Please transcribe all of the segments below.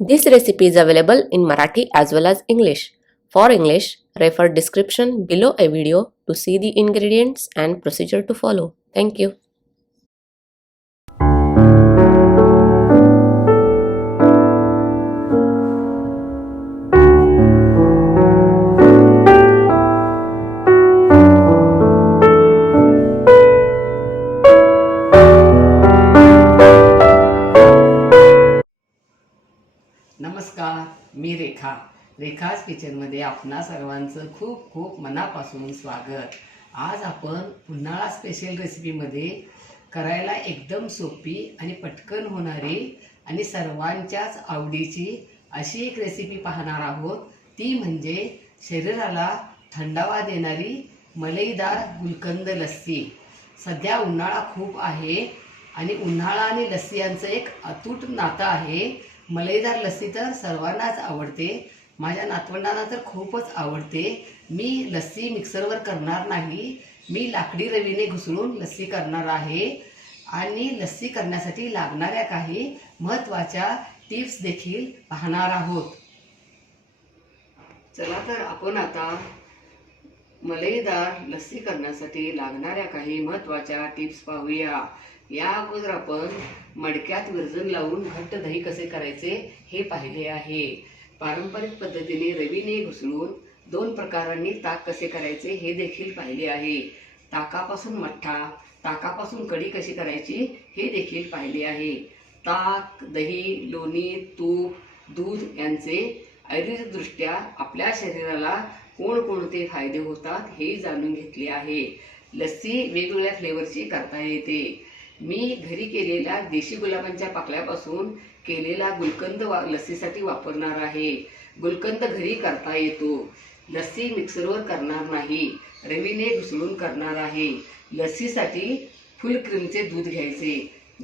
This recipe is available in Marathi as well as English. For English, refer description below a video to see the ingredients and procedure to follow. Thank you. नमस्कार, मी रेखाच किचनमध्ये आपणा सर्वांचं खूप खूप मनापासून स्वागत. आज आपण उन्हाळा स्पेशल रेसिपीमध्ये करायला एकदम सोपी आणि पटकन होणारी आणि सर्वांच्याच आवडीची अशी एक रेसिपी पाहणार आहोत. ती म्हणजे शरीराला थंडावा देणारी मलईदार गुलकंद लस्सी. सध्या उन्हाळा खूप आहे आणि उन्हाळा आणि लस्सी यांचं एक अतूट नातं आहे. मलईदार लस्सी तर सर्वांनाच आवडते. माझ्या नातवंडांना तर खूपच आवडते. मी लस्सी मिक्सरवर करणार नाही, मी लाकडी रवीने घुसळून लस्सी करणार आहे आणि लस्सी करण्यासाठी लागणाऱ्या काही महत्त्वाच्या टिप्स देखील पाहणार आहोत. चला तर आपण आता मलईदार लस्सी करण्यासाठी लागणाऱ्या काही महत्त्वाच्या टिप्स पाहूया. या अगोदर आपण मडक्यात विरजण लावून घट्ट दही कसे करायचे हे पाहिले आहे. पारंपरिक पद्धतीने रवीने घुसळून 2 प्रकारांनी ताक कसे करायचे हे देखील पाहिले आहे. ताकापासून मठ्ठा, ताकापासून कढी कशी करायची हे देखील पाहिले आहे. ताक, दही, लोणी, तूप, दूध यांचे आयुर्वेदिकदृष्ट्या आपल्या शरीराला कोणकोणते फायदे होतात हे जाणून घेतले आहे. लस्सी वेगवेगळ्या फ्लेवरची करता येते. मी घरी केलेल्या देशी गुलाबांच्या पाकळ्यापासून केलेला गुलकंद लस्सीसाठी वापरणार आहे. गुलकंद घरी करता येतो. लस्सी मिक्सरवर करणार नाही, रवीने घुसळून करणार आहे. लस्सीसाठी फुल क्रीमचे दूध घ्यायचे,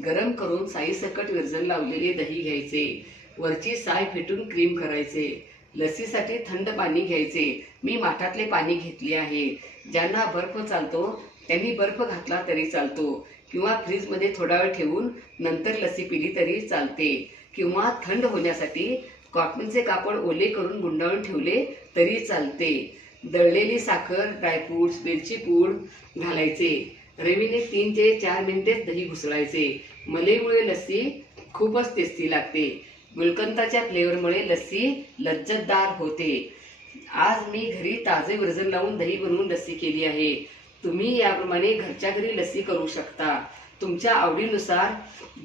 गरम करून साईसकट विरजण लावलेले दही घ्यायचे, वरची साय फेटून क्रीम करायचे. लस्सीसाठी थंड पाणी घ्यायचे. मी माठातले पाणी घेतले आहे. ज्यांना बर्फ चालतो त्यांनी बर्फ घातला तरी चालतो किंवा फ्रीजमध्ये थोडा वेळ ठेवून नंतर लस्सी पिली तरी चालते किंवा थंड होण्यासाठी कॉटनचे कापड ओले करून गुंडाळून ठेवले तरी चालते. दळलेली साखर, ड्रायफ्रूट्स, वेलची पूड घालायचे. रवीने 3 ते 4 मिनिटे दही घुसळायचे. मलईमुळे लस्सी खूपच टेस्टी लागते. गुलकंदाच्या फ्लेवरमुळे लस्सी लज्जतदार होते. आज मी घरी ताजे विरजण लावून दही बनवून लस्सी केली आहे. तुम्ही याप्रमाणे घरच्या घरी लस्सी करू शकता. तुमच्या आवडीनुसार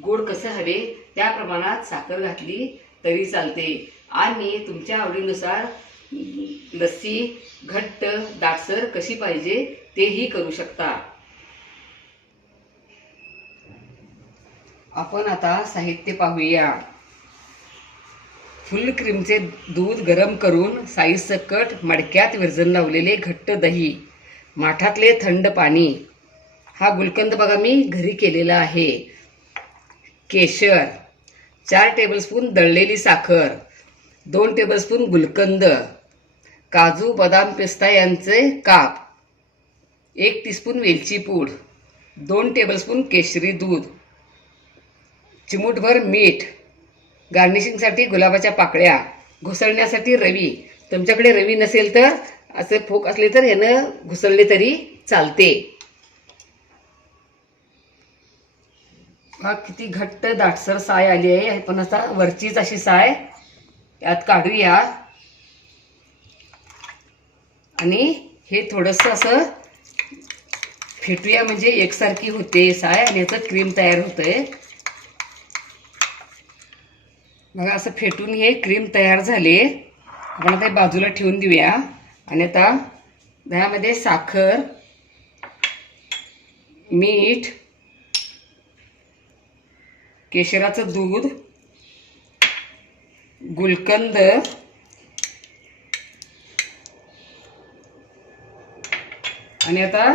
गोड कसं हवे त्या प्रमाणात साखर घातली तरी चालते आणि तुमच्या आवडीनुसार लस्सी घट्ट दाटसर कशी पाहिजे तेही करू शकता. आपण आता साहित्य पाहूया. फुल क्रीमचे दूध गरम करून साईसकट मडक्यात विरजण लावलेले घट्ट दही, माठातले थंड पाणी. हा गुलकंद बघा मी घरी केलेला आहे. केशर, 4 टेबलस्पून दळलेली साखर, 2 टेबलस्पून गुलकंद, काजू, बदाम, पिस्ता यांचे काप, 1 टीस्पून वेलची पूड, 2 टेबलस्पून केशरी दूध, चिमूटभर मीठ, गार्निशिंगसाठी गुलाबाच्या पाकळ्या, घुसळण्यासाठी रवी. तुमच्याकडे रवी नसेल तर असे फोक असले तर ह्यानं घुसळले तरी चालते. हा किती घट्ट दाटसर साय आली आहे. पण आता वरचीच अशी साय यात काढूया आणि हे थोडंसं असं फेटूया म्हणजे एकसारखी होते साय आणि याचं क्रीम तयार होतंय. बघा असं फेटून हे क्रीम तयार झाले. आपण आता बाजूला ठेवून देऊया आणि आता दह्यामध्ये साखर, मीठ, केशराचं दूध, गुलकंद आणि आता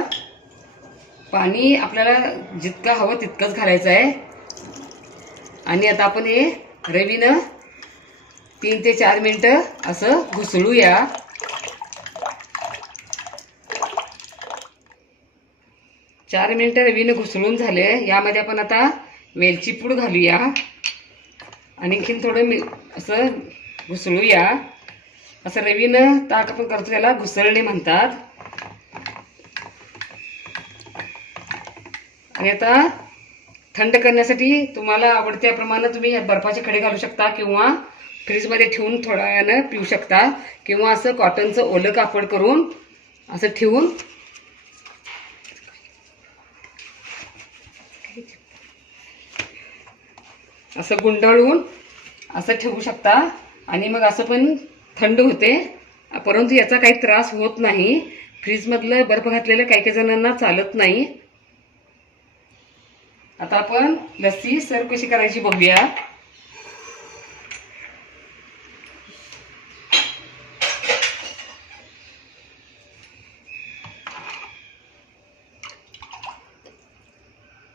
पाणी आपल्याला जितकं हवं तितकंच घालायचं आहे. आणि आता आपण हे रवीनं 3 ते 4 मिनिटं असं घुसळूया. 4 मिनिटं रवीनं घुसळून झाले. यामध्ये आपण आता वेलची पूड घालूया आणखीन थोडं असं घुसळूया. असं रवीनं ताक आपण करतो त्याला घुसळणे म्हणतात. आणि आता थंड करण्यासाठी तुम्हाला आवडत्याप्रमाणे तुम्ही बर्फाचे खडे घालू शकता किंवा फ्रीजमध्ये ठेवून थोड्या वेळानं पिऊ शकता किंवा असं कॉटनचं ओलं कापड करून असं ठेवून असं गुंडाळून असं ठेवू शकता आणि मग असं पण थंड होते. परंतु याचा काही त्रास होत नाही. फ्रीजमधलं बर्फ घातलेलं काही काही जणांना चालत नाही. आता आपण लस्सी सर्व कशी करायची बघूया.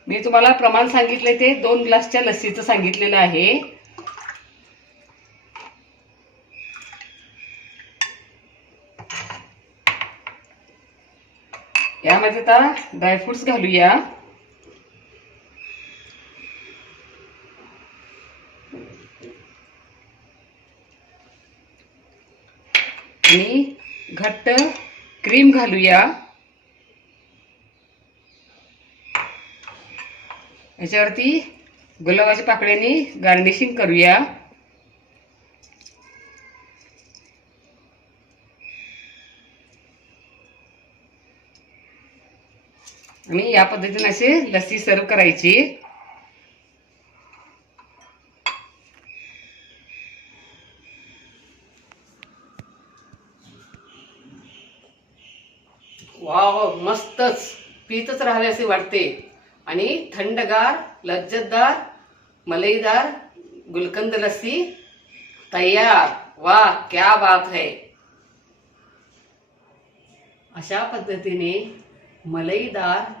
मी तुम्हाला प्रमाण सांगितले ते 2 ग्लासच्या लस्सीचं सांगितलेलं आहे. यामध्ये आता ड्रायफ्रुट्स घालूया. आणि घट्ट क्रीम घालूया. याच्यावरती गुलाबाच्या पाकळ्यांनी गार्निशिंग करूया. आणि या पद्धतीने असे लस्सी सर्व करायची. वाव, मस्तच, पीतच राहावे असे वाटते. आणि थंडगार लज्जतदार मलईदार गुलकंद लस्सी तयार. वाह, क्या बात है. अशा पद्धतीने मलईदार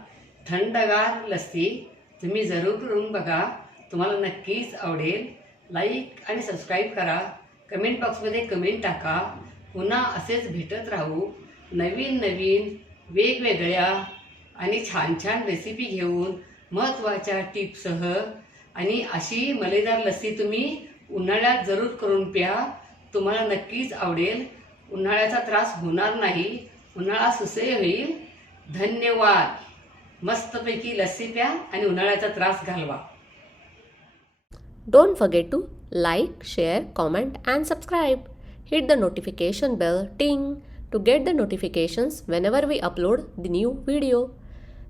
थंडगार लस्सी तुम्ही जरूर करून बघा. तुम्हाला नक्कीच आवडेल. लाईक आणि सबस्क्राईब करा. कमेंट बॉक्समध्ये कमेंट टाका. पुन्हा असेच भेटत राहू नवीन नवीन वेगवेगळ्या आणि छान छान रेसिपी घेऊन महत्त्वाच्या टिप्ससह. आणि अशी मलईदार लस्सी तुम्ही उन्हाळ्यात जरूर करून प्या. तुम्हाला नक्कीच आवडेल. उन्हाळ्याचा त्रास होणार नाही. उन्हाळा सुसह्य होईल. धन्यवाद. मस्तपैकी लस्सी प्या आणि उन्हाळ्याचा त्रास घालवा. Don't forget to like, share, comment and subscribe. Hit the notification bell ting to get the notifications whenever we upload the new video.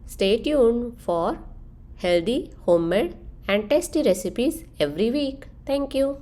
Stay tuned for healthy, homemade and tasty recipes every week. Thank you.